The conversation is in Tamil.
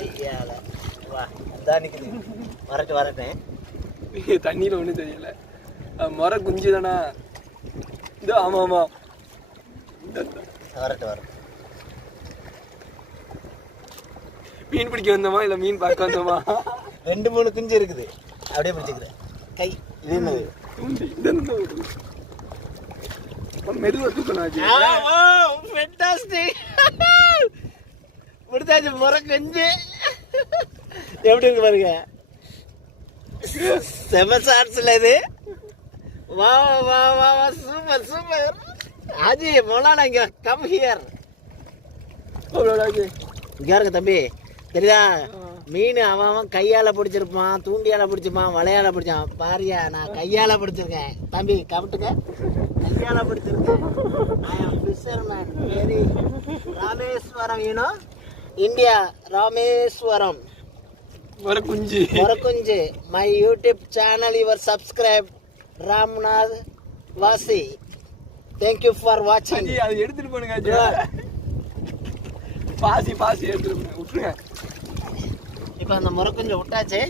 ஐயால வா அதான் நிக்குது. வரட்டேன். தண்ணியில ஒண்ணும் தெரியல. மர குஞ்சு தானா? இது ஆமா. வரட்டு. மீன் பிடிக்க வந்தோமா இல்ல மீன் பார்க்க வந்தோமா? 2-3 குஞ்சு இருக்குது. அப்படியே பிடிச்சிக்கிறேன். கை இது என்னது? மெதுவா தூக்கணும். முடிச்சாச்சு முறை குஞ்சு. எப்படி இருக்கு பாருங்க. செம ஷார்ட்ஸ்ல இது. வா சூப்பர். ஆஜி மௌலானா இங்க கம் ஹியர். இங்க இருக்க தம்பி தெரியுதா? மீன் அவன் கையால பிடிச்சிருப்பான், தூண்டியால பிடிச்சிருப்பான், வலையால பிடிச்சான். பாரியா நான் கையால பிடிச்சிருக்கேன் தம்பி. கவிட்டுக்க கையால பிடிச்சிருக்கேன். I am fisherman. Very Rameswaram you know India. Rameswaram மொரக்குஞ்சு. My YouTube channel your subscribe Ramnath வாசி. தேங்க்யூ ஃபார் வாட்சிங். அது எடுத்துட்டு போனுங்க. பாசி எடுத்துட்டு விட்டுருங்க. இப்போ அந்த முறை கொஞ்சம் விட்டாச்சு.